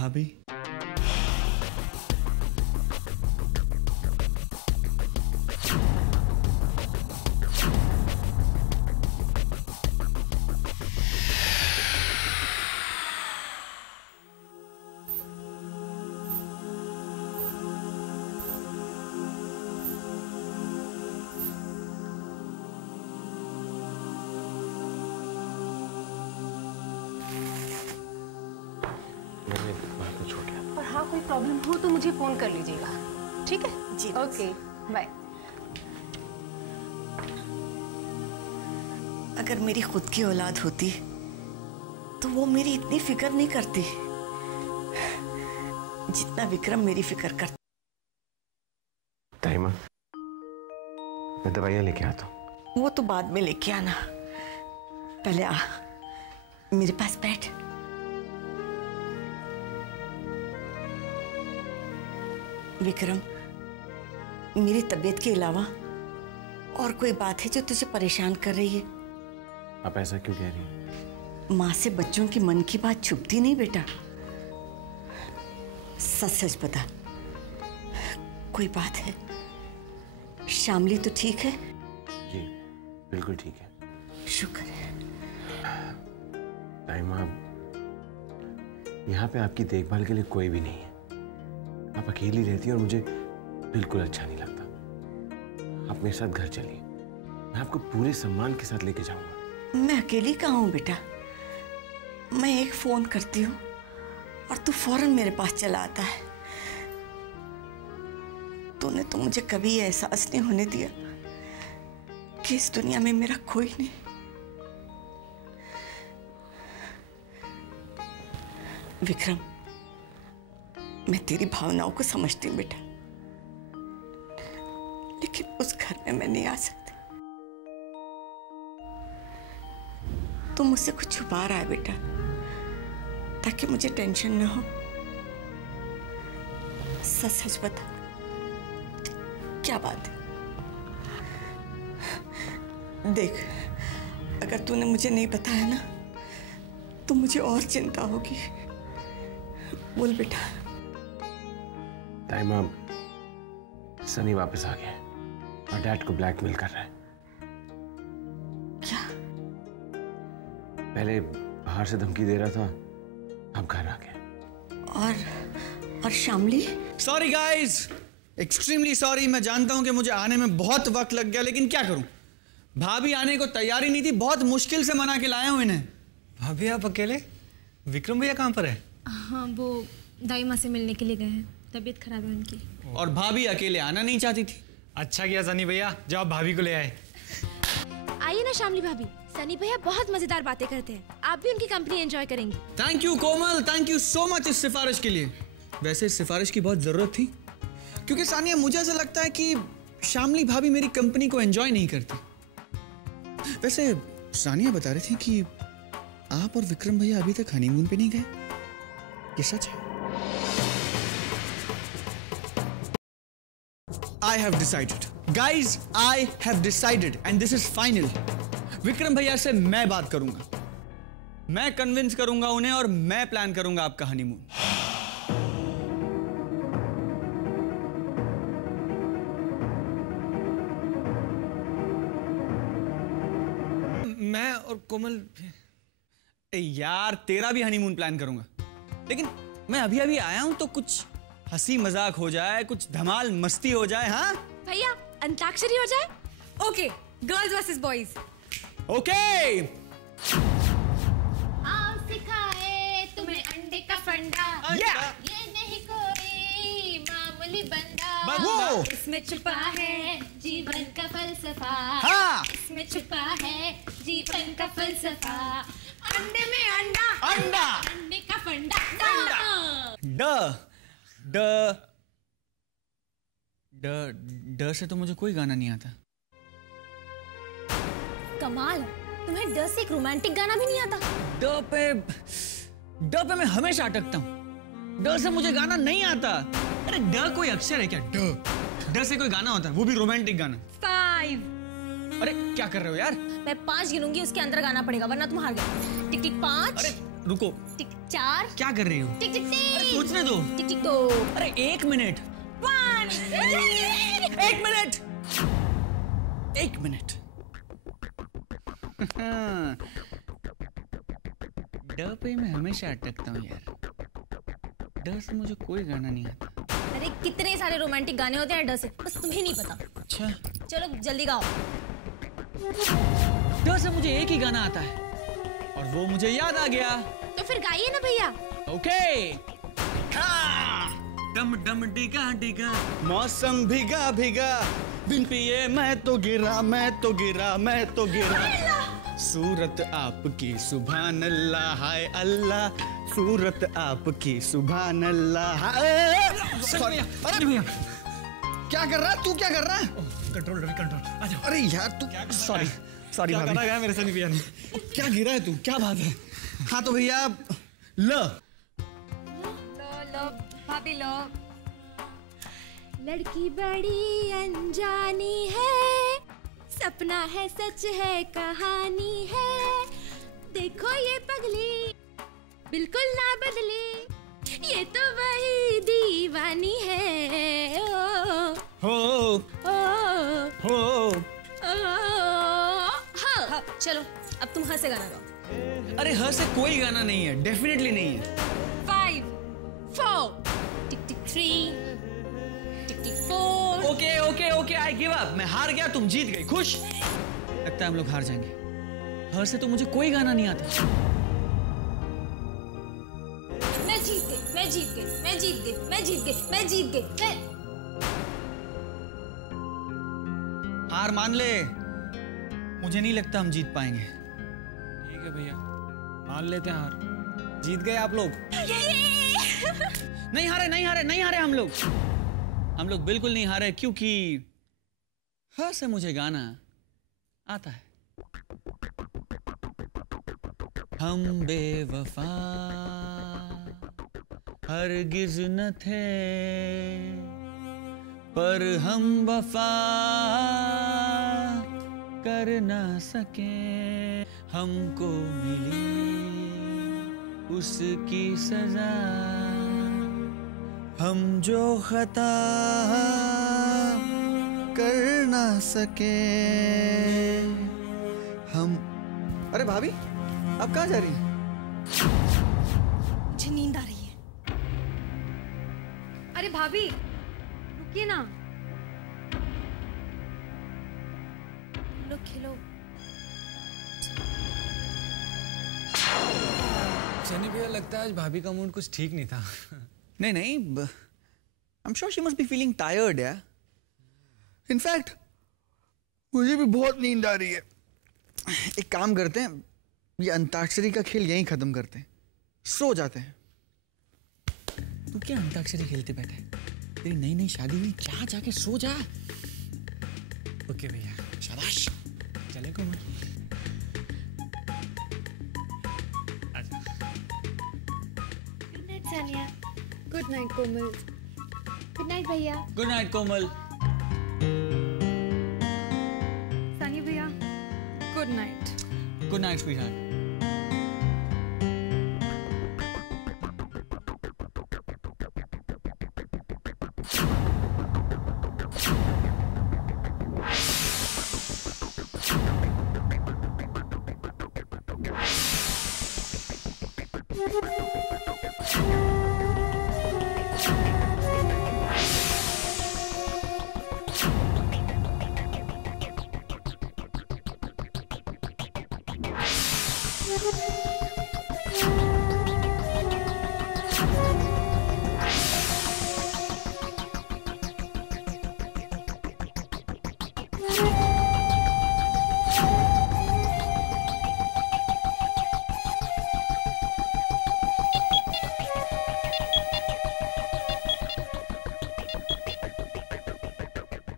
भाभी। और हाँ, कोई प्रॉब्लम हो तो मुझे फोन कर लीजिएगा, ठीक है? जी। Okay, bye. अगर मेरी खुद की औलाद होती तो वो मेरी इतनी फिक्र नहीं करती जितना विक्रम मेरी फिक्र करता। ताईमा, मैं दवाइयाँ लेके आता हूँ। वो तो बाद में लेके आना, पहले आ मेरे पास बैठ। विक्रम, मेरी तबीयत के अलावा और कोई बात है जो तुझे परेशान कर रही है? आप ऐसा क्यों कह रही हैं? माँ से बच्चों की मन की बात छुपती नहीं बेटा। सच सच बता, कोई बात है? शामली तो ठीक है? जी बिल्कुल ठीक है। शुक्र है। ताईमा, यहाँ पे आपकी देखभाल के लिए कोई भी नहीं है। आप अकेली रहती हैं और मुझे बिल्कुल अच्छा नहीं लगता। आप मेरे साथ घर चलिए, मैं आपको पूरे सम्मान के साथ लेके जाऊंगा। मैं अकेली कहाँ हूँ बेटा? मैं एक फोन करती हूँ और तू फौरन मेरे पास चला आता है। तूने तो मुझे कभी एहसास नहीं होने दिया कि इस दुनिया में मेरा कोई नहीं। विक्रम, मैं तेरी भावनाओं को समझती हूँ बेटा, लेकिन उस घर में मैं नहीं आ सकती। तू मुझसे कुछ छुपा रहा है बेटा, ताकि मुझे टेंशन ना हो। सच सच बता, क्या बात है? देख, अगर तूने मुझे नहीं बताया ना तो मुझे और चिंता होगी। बोल बेटा। ताईमा, सनी वापस आ गया है और डैड को ब्लैकमेल कर रहा है। क्या? पहले बाहर से धमकी दे रहा था, अब घर आ गया। और Shamli? Sorry guys, extremely sorry. मैं जानता हूं कि मुझे आने में बहुत वक्त लग गया, लेकिन क्या करूं, भाभी आने को तैयारी नहीं थी। बहुत मुश्किल से मना के लाया हूं इन्हें। भाभी आप अकेले? विक्रम भैया कहाँ पर है? हाँ, वो दाई माँ से मिलने के लिए गए हैं, तबीयत खराब है उनकी। और भाभी अकेले आना नहीं चाहती थी। अच्छा किया सनी भैया, जाओ भाभी को ले आए। आइए ना शामली भाभी, सनी भैया बहुत मजेदार बातें करते हैं, आप भी उनकी कंपनी एंजॉय करेंगी। Thank you Komal, thank you so much इस सिफारिश के लिए। वैसे इस सिफारिश की बहुत जरूरत थी, क्योंकि सानिया मुझे ऐसा लगता है कि शामली भाभी मेरी कंपनी को एंजॉय नहीं करती। वैसे सानिया बता रही थी कि आप और विक्रम भैया अभी तक हनीमून पे नहीं गए, ये सच है? I have decided, guys, I have decided, and this is final. Vikram भैया से मैं बात करूंगा, मैं कन्विंस करूंगा उन्हें और मैं प्लान करूंगा आपका हनीमून। मैं और कोमल यार तेरा भी हनीमून प्लान करूंगा, लेकिन मैं अभी अभी आया हूं तो कुछ हंसी मजाक हो जाए, कुछ धमाल मस्ती हो जाए। हाँ भैया, अंताक्षरी हो जाए। Okay, girls versus boys. Okay. आओ सिखाए तुम्हें अंडे का फंडा, ये नहीं कोई मामूली बंदा, इसमें छुपा है जीवन का फलसफा। हाँ। इसमें छुपा है जीवन का फलसफा। अंडे में अंडा, अंडा, अंडे का फंडा, ड से तो मुझे कोई गाना नहीं आता। कमाल, तुम्हें ड से एक रोमांटिक गाना भी नहीं आता? ड पे मैं हमेशा अटकता हूँ। ड से मुझे गाना नहीं आता। अरे ड कोई अक्षर है क्या? ड से कोई गाना होता है, वो भी रोमांटिक गाना। 5। अरे क्या कर रहे हो यार? मैं 5 गिनूंगी, उसके अंदर गाना पड़ेगा, वरना तुम हार गए। टिक टिक 5। अरे रुको। टिक 4 क्या कर रही हो? टिक टिक 3 अरे सोचने दो। टिक टिक 2 अरे 1 मिनट। 1 1 मिनट। 1 मिनट। ड पे मैं हमेशा अटकता हूँ यार। ड से मुझे कोई गाना नहीं आता। अरे कितने सारे रोमांटिक गाने होते हैं ड से, बस तुम्हें नहीं पता। अच्छा, चलो जल्दी गाओ। ड से मुझे एक ही गाना आता है और वो मुझे याद आ गया। तो फिर गाइए ना भैया। ओके। डम डम डिगा डिगा, मौसम भीगा भीगा, बिन पिए मैं तो गिरा, मैं तो गिरा, मैं तो गिरा। सूरत आपकी सुभान अल्लाह, हाय अल्लाह, सूरत आपकी सुभान अल्लाह। अरे भैया क्या कर रहा है तू? क्या कर रहा है? Control Ravi control. आ जाओ। अरे यार तू, सॉरी सॉरी क्या भाभी। गाना गाया मेरे सनी भैया ने? क्या गिरा है तू? क्या बात है? हाँ तो भैया ल। लो भाभी लो। लड़की बड़ी अनजानी है, सपना है सच है कहानी है, देखो ये पगली बिल्कुल ना बदली, ये तो वही दीवानी है। हो हो। हाँ चलो अब तुम हंस से गाना गाओ। अरे ह से कोई गाना नहीं है, डेफिनेटली नहीं है। 5 4 टिक टिक 3 टिक टिक 4। Okay okay okay, I give up. मैं हार गया, तुम जीत गई। खुश? लगता है हम लोग हार जाएंगे। ह से तो मुझे कोई गाना नहीं आता। मैं जीत गई, मैं जीत गई, मैं जीत गई, मैं जीत गई, मैं जीत गई, मैं। हार मान ले, मुझे नहीं लगता हम जीत पाएंगे। ठीक है भैया, मान लेते हैं हार। जीत गए आप लोग। नहीं हारे, नहीं हारे, नहीं हारे हम लोग। हम लोग बिल्कुल नहीं हारे, क्योंकि ह से मुझे गाना आता है। हम बेवफा हरगिज न थे, पर हम वफा कर ना सके, हमको मिली उसकी सजा, हम जो खता कर ना सके हम। अरे भाभी, आप कहाँ जा रही हैं? मुझे नींद आ रही है। अरे भाभी रुकिए ना। लोग खेलो। सनी भैया लगता है आज भाभी का मूड कुछ ठीक नहीं था। नहीं नहीं, I'm sure she must be feeling tired यार। इनफैक्ट मुझे भी बहुत नींद आ रही है। एक काम करते हैं, ये अंताक्षरी का खेल यहीं खत्म करते हैं, सो जाते हैं। तू क्या अंताक्षरी खेलते बैठे? तेरी नई नई शादी हुई, जा जाके सो जा। ओके भैया, शाबाश। चले कोमल। आजा। Good night Sania. Good night Komal. Good night भैया। Good night Komal. सानी भैया good night. Good night sweetheart.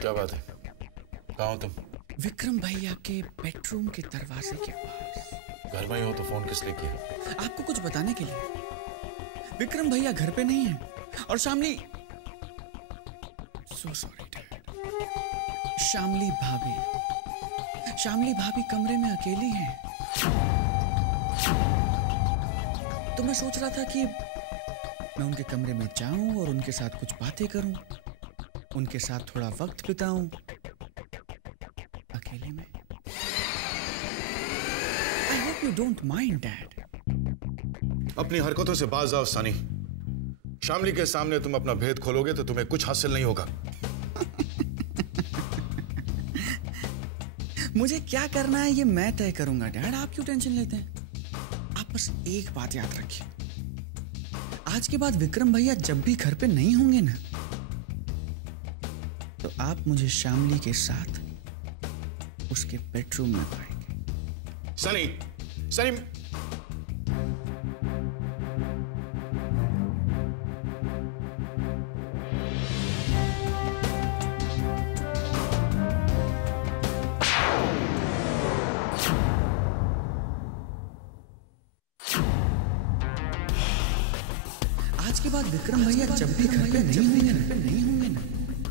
क्या बात है? कहाँ हो तुम? विक्रम भैया के बेडरूम के दरवाजे के पास। घर में ही हो तो फोन किस लिए किया? आपको कुछ बताने के लिए। विक्रम भैया घर पे नहीं है और Shamli, so sorry dad, Shamli भाभी कमरे में अकेली हैं। तो मैं सोच रहा था कि मैं उनके कमरे में जाऊं और उनके साथ कुछ बातें करूं, उनके साथ थोड़ा वक्त बिताऊं अकेले में। I hope you don't mind dad. अपनी हरकतों से बाज आओ सनी। शामली के सामने तुम अपना भेद खोलोगे तो तुम्हें कुछ हासिल नहीं होगा। मुझे क्या करना है ये मैं तय करूंगा डैड, आप क्यों टेंशन लेते हैं? आप बस एक बात याद रखिए, आज के बाद विक्रम भैया जब भी घर पे नहीं होंगे ना, तो आप मुझे शामली के साथ उसके बेडरूम में पाएंगे। सनी, सनी, आज के बाद विक्रम भैया जब भी घर पे नहीं होंगे ना,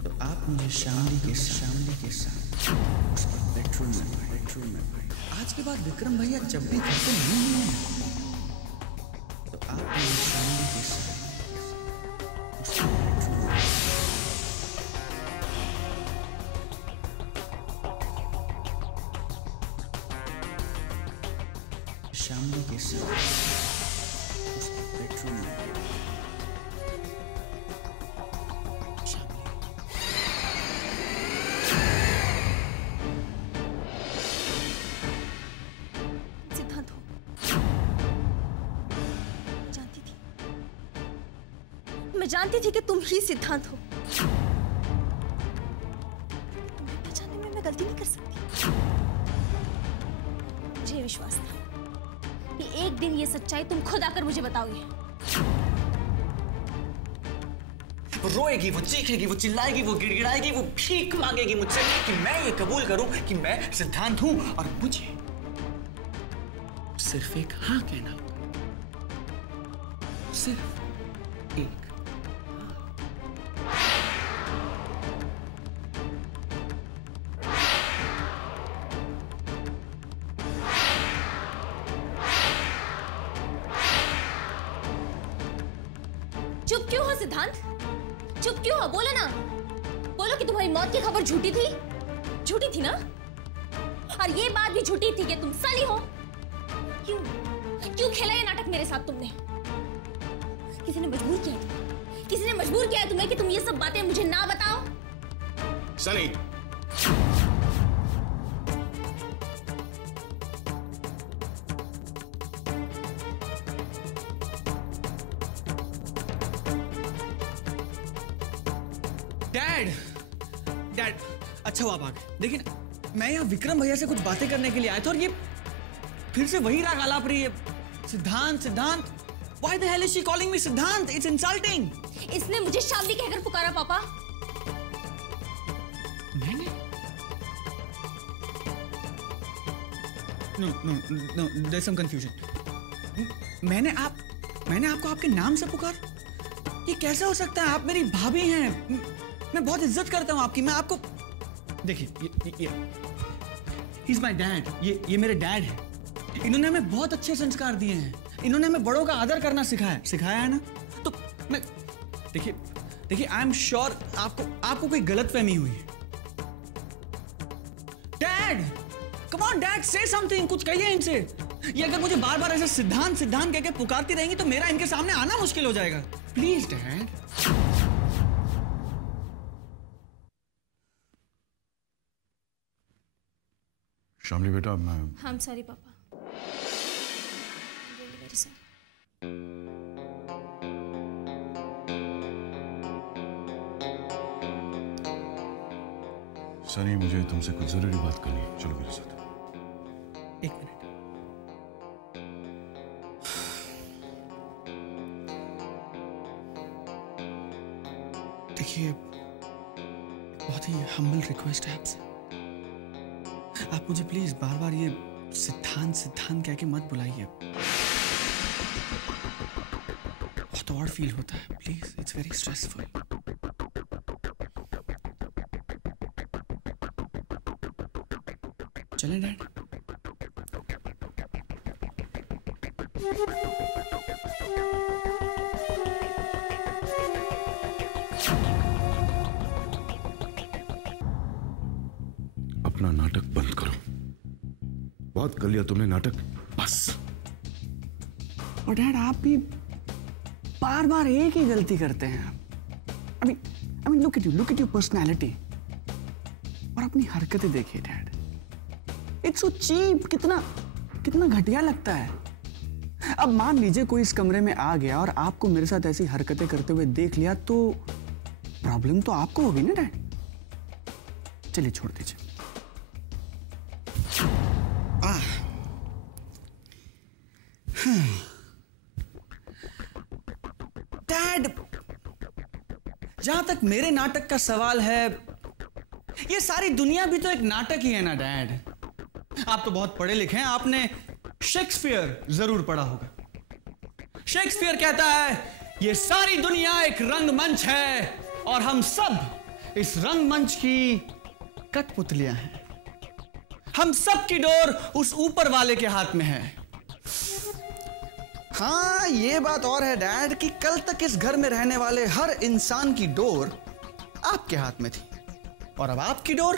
तो आप मुझे शामली के साथ उसके बेडरूम में आज के बाद विक्रम भैया जब भी घर पे नहीं होंगे ना, तो आप मुझे शामली के साथ उसके बेडरूम में शामली के साथ उसके बेडरूम में। मैं जानती थी कि तुम ही सिद्धांत हो। तुम्हें पहचानने में मैं गलती नहीं कर सकती। मुझे विश्वास था कि एक दिन ये सच्चाई तुम खुद आकर मुझे बताओगे। वो रोएगी, वो चीखेगी, वो चिल्लाएगी, वो गिड़गिड़ाएगी, वो भीख मांगेगी मुझसे कि मैं ये कबूल करूं कि मैं सिद्धांत हूं, और मुझे सिर्फ एक हाँ कहना होगा, सिर्फ एक। चुप क्यों हो सिद्धांत? चुप क्यों हो? बोलो ना, बोलो कि तुम्हारी मौत की खबर झूठी थी। झूठी थी ना? और ये बात भी झूठी थी कि तुम सनी हो। क्यों खेला ये नाटक मेरे साथ तुमने? किसी ने मजबूर किया तुम्हें? किसी ने मजबूर किया तुम्हें कि तुम ये सब बातें मुझे ना बताओ? सनी, डैड, अच्छा हुआ आप आ गए। देखिए मैं यहाँ विक्रम भैया से कुछ बातें करने के लिए आया था और ये फिर से वही राग आलाप रही है। सिद्धांत, why the hell is she calling me सिद्धांत? It's insulting. इसने मुझे शामली कहकर पुकारा पापा। मैंने? No, there's some confusion. मैंने आपको आपके नाम से पुकारा? ये कैसे हो सकता है? आप मेरी भाभी हैं, मैं बहुत इज्जत करता हूं आपकी। मैं आपको देखिए, ये he's my dad, ये मेरे डैड हैं। इन्होंने हमें बहुत अच्छे संस्कार दिए हैं, इन्होंने हमें बड़ों का आदर करना सिखाया है ना। तो मैं देखिए आई एम श्योर आपको कोई गलतफहमी हुई है। डैड, कम ऑन डैड, से समथिंग, कुछ कहिए इनसे। ये अगर मुझे बार बार ऐसे सिद्धांत कह के पुकारती रहेंगी तो मेरा इनके सामने आना मुश्किल हो जाएगा। Please dad. शामली बेटा, मैं I'm sorry पापा। Really very sorry। सनी, मुझे तुमसे कुछ जरूरी बात करनी है, चलो मेरे साथ। एक मिनट। देखिए बहुत ही हम्बल रिक्वेस्ट है आपसे, आप मुझे प्लीज बार बार ये सिद्धांत कह के मत बुलाइए। बहुत और फील होता है, प्लीज, इट्स वेरी स्ट्रेसफुल। चलें डैड? अपना नाटक बंद करो। बहुत कर लिया तुमने नाटक, बस। और डैड आप भी बार बार एक ही गलती करते हैं। I mean look at your personality। और अपनी हरकतें देखिए डैड, इट्स सो चीप। कितना घटिया लगता है। अब मान लीजिए कोई इस कमरे में आ गया और आपको मेरे साथ ऐसी हरकतें करते हुए देख लिया तो प्रॉब्लम तो आपको होगी ना डैड। चलिए छोड़ दीजिए। डैड, जहां तक मेरे नाटक का सवाल है, ये सारी दुनिया भी तो एक नाटक ही है ना डैड। आप तो बहुत पढ़े लिखे हैं, आपने शेक्सपियर जरूर पढ़ा होगा। शेक्सपियर कहता है ये सारी दुनिया एक रंगमंच है और हम सब इस रंगमंच की कठपुतलियां हैं। हम सब की डोर उस ऊपर वाले के हाथ में है। हाँ, ये बात और है डैड कि कल तक इस घर में रहने वाले हर इंसान की डोर आपके हाथ में थी और अब आपकी डोर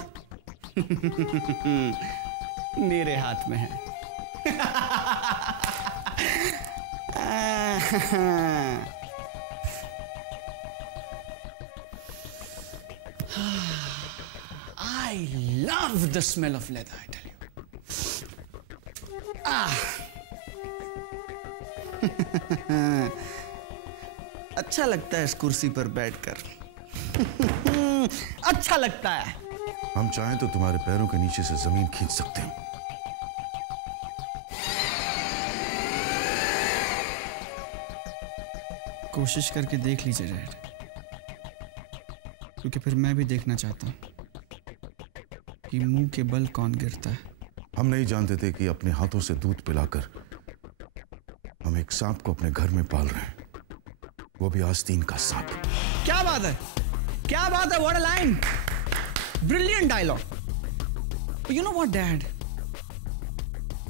मेरे हाथ में है। I love the smell of leather, I tell you. अच्छा लगता है इस कुर्सी पर बैठकर। अच्छा लगता है। हम चाहें तो तुम्हारे पैरों के नीचे से जमीन खींच सकते हैं। कोशिश करके देख लीजिए डैड, क्योंकि फिर मैं भी देखना चाहता हूं कि मुंह के बल कौन गिरता है। हम नहीं जानते थे कि अपने हाथों से दूध पिलाकर हम एक सांप को अपने घर में पाल रहे हैं, वो भी आस्तीन का सांप। क्या बात है, क्या बात है, what a line, brilliant dialogue. You know what dad,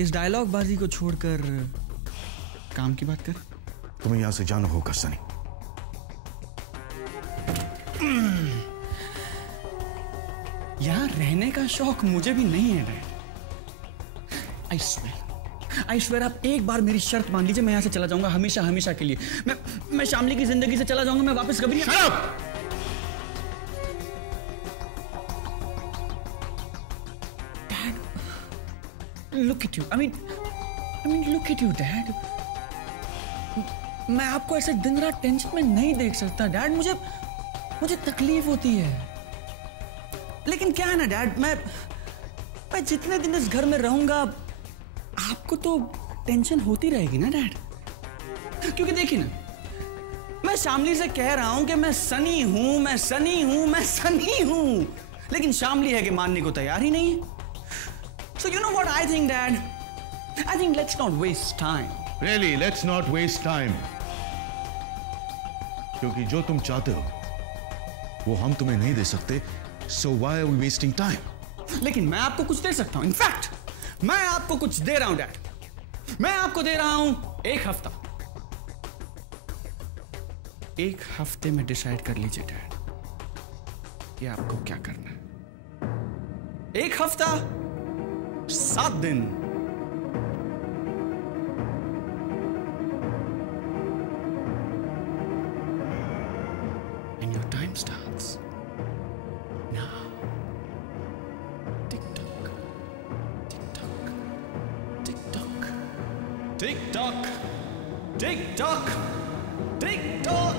इस डायलॉग बाजी को छोड़कर काम की बात कर। तुम्हें यहां से जाना होगा सनी। यहां रहने का शौक मुझे भी नहीं है डैड। आई स्वेयर आप एक बार मेरी शर्त मान लीजिए, मैं यहां से चला जाऊंगा हमेशा हमेशा के लिए। मैं शामली की जिंदगी से चला जाऊंगा, मैं वापस कभी नहीं। Dad, look at you, I mean look at you dad. मैं आपको ऐसे दिन रात टेंशन में नहीं देख सकता डैड। मुझे तकलीफ होती है। लेकिन क्या है ना डैड, मैं जितने दिन इस घर में रहूंगा आपको तो टेंशन होती रहेगी ना डैड। क्योंकि देखिए ना, मैं शामली से कह रहा हूं कि मैं सनी हूं, मैं सनी हूं, मैं सनी हूं, लेकिन शामली है कि मानने को तैयार ही नहीं है। So you know what I think dad, I think let's not waste time. Really, let's not waste time. क्योंकि जो तुम चाहते हो वो हम तुम्हें नहीं दे सकते, so why are we wasting time? लेकिन मैं आपको कुछ दे सकता हूं। इनफैक्ट मैं आपको कुछ दे रहा हूं डैड। मैं आपको दे रहा हूं एक हफ्ता। एक हफ्ते में डिसाइड कर लीजिए डैड कि आपको क्या करना है। एक हफ्ता, 7 दिन। And your time starts now. Tick tock, tick tock, tick tock, tick tock, tick tock, tick tock.